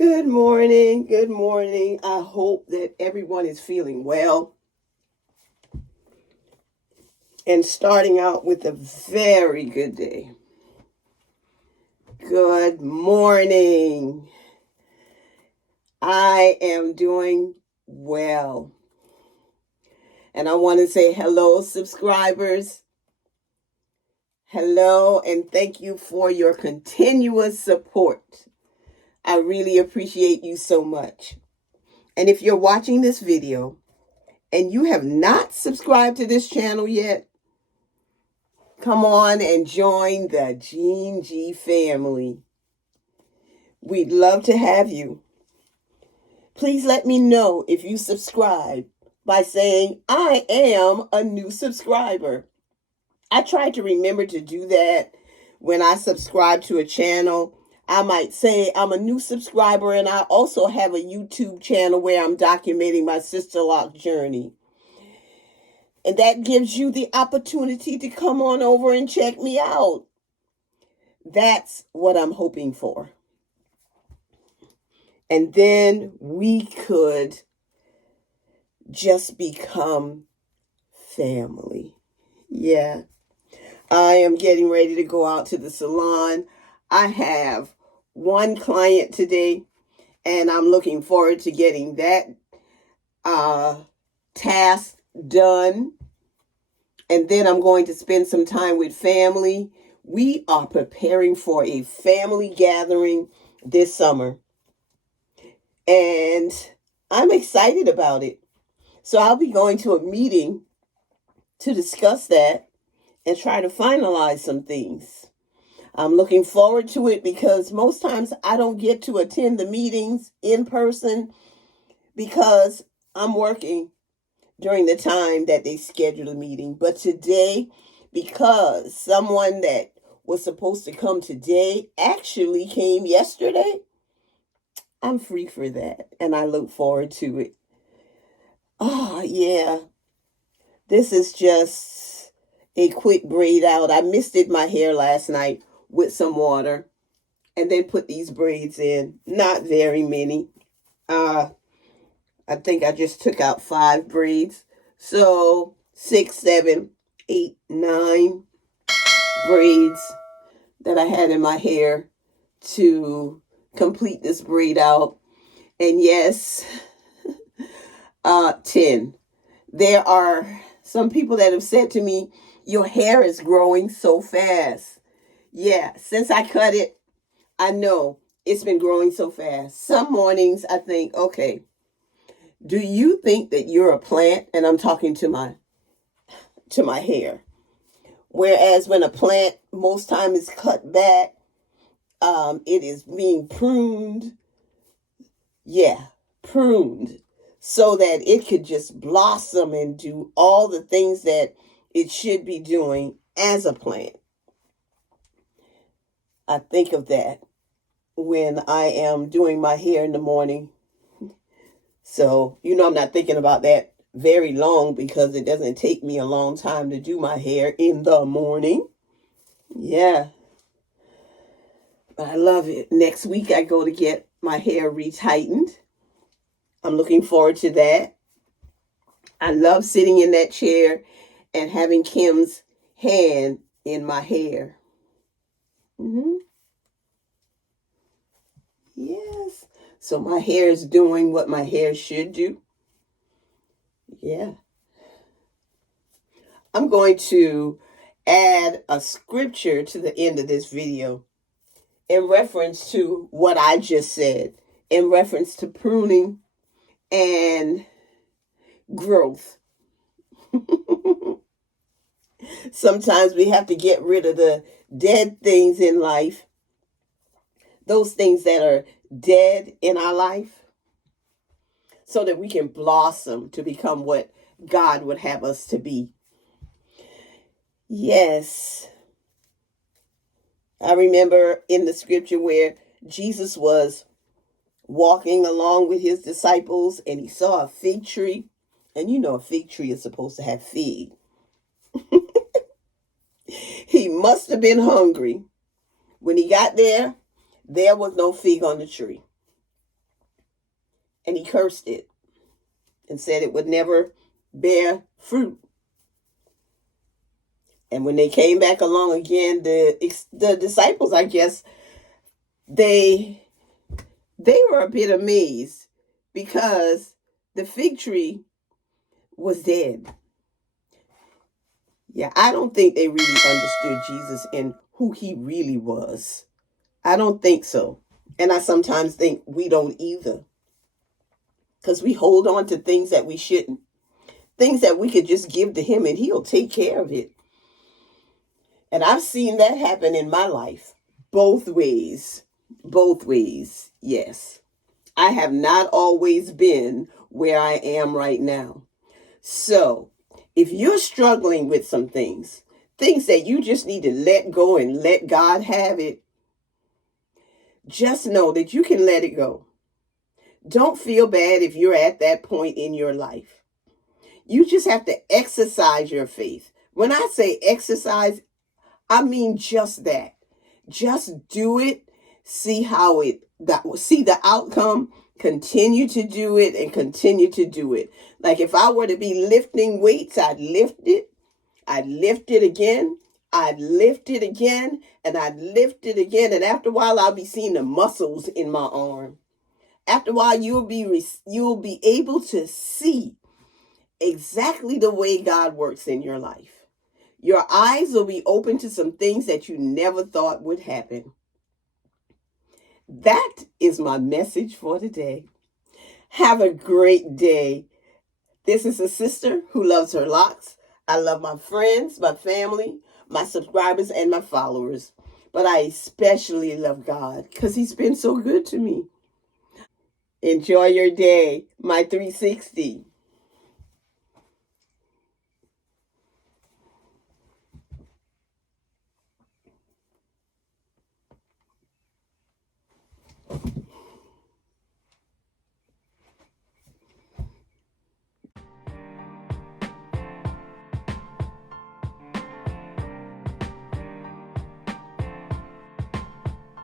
Good morning. Good morning. I hope that everyone is feeling well and starting out with a very good day. Good morning. I am doing well. And I want to say hello, subscribers. Hello, and thank you for your continuous support. I really appreciate you so much. And if you're watching this video and you have not subscribed to this channel yet, come on and join the Gene G family. We'd love to have you. Please let me know if you subscribe by saying, I am a new subscriber. I try to remember to do that when I subscribe to a channel. I might say I'm a new subscriber, and I also have a YouTube channel where I'm documenting my Sisterlock journey. And that gives you the opportunity to come on over and check me out. That's what I'm hoping for. And then we could just become family. Yeah. I am getting ready to go out to the salon. I have one client today, and I'm looking forward to getting that task done. And then I'm going to spend some time with family. We are preparing for a family gathering this summer, and I'm excited about it. So I'll be going to a meeting to discuss that and try to finalize some things. I'm looking forward to it because most times I don't get to attend the meetings in person because I'm working during the time that they schedule a meeting. But today, because someone that was supposed to come today actually came yesterday, I'm free for that, and I look forward to it. Oh, yeah. This is just a quick braid out. I misted my hair last night with some water and then put these braids in. Not very many. I think I just took out 5 braids. So 6, 7, 8, 9 braids that I had in my hair to complete this braid out. And yes, 10. There are some people that have said to me, your hair is growing so fast. Yeah, since I cut it, I know it's been growing so fast. Some mornings I think, okay, do you think that you're a plant? And I'm talking to my hair. Whereas when a plant most time is cut back, it is being pruned. Yeah, pruned so that it could just blossom and do all the things that it should be doing as a plant. I think of that when I am doing my hair in the morning. So, I'm not thinking about that very long because it doesn't take me a long time to do my hair in the morning. Yeah. But I love it. Next week I go to get my hair retightened. I'm looking forward to that. I love sitting in that chair and having Kim's hand in my hair. Yes. So my hair is doing what my hair should do. Yeah. I'm going to add a scripture to the end of this video in reference to what I just said, in reference to pruning and growth. Sometimes we have to get rid of the dead things in life, those things that are dead in our life, so that we can blossom to become what God would have us to be. Yes. I remember in the scripture where Jesus was walking along with his disciples and he saw a fig tree. And a fig tree is supposed to have fig. He must have been hungry. When he got there, there was no fig on the tree. and he cursed it and said it would never bear fruit. And when they came back along again, the disciples, I guess, they were a bit amazed because the fig tree was dead. Yeah, I don't think they really understood Jesus and who he really was. I don't think so. And I sometimes think we don't either. Because we hold on to things that we shouldn't. Things that we could just give to him and he'll take care of it. And I've seen that happen in my life. Both ways. Both ways, yes. I have not always been where I am right now. So, if you're struggling with some things that you just need to let go and let God have it, just know that you can let it go. Don't feel bad if you're at that point in your life. You just have to exercise your faith. When I say exercise, I mean just that. Just do it. See see the outcome. Continue to do it and continue to do it. Like if I were to be lifting weights, I'd lift it. I'd lift it again. I'd lift it again. And I'd lift it again. And after a while, I'll be seeing the muscles in my arm. After a while, you'll be able to see exactly the way God works in your life. Your eyes will be open to some things that you never thought would happen. That is my message for today. Have a great day. This is a sister who loves her locks. I love my friends, my family, my subscribers, and my followers. But I especially love God because he's been so good to me. Enjoy your day, my 360.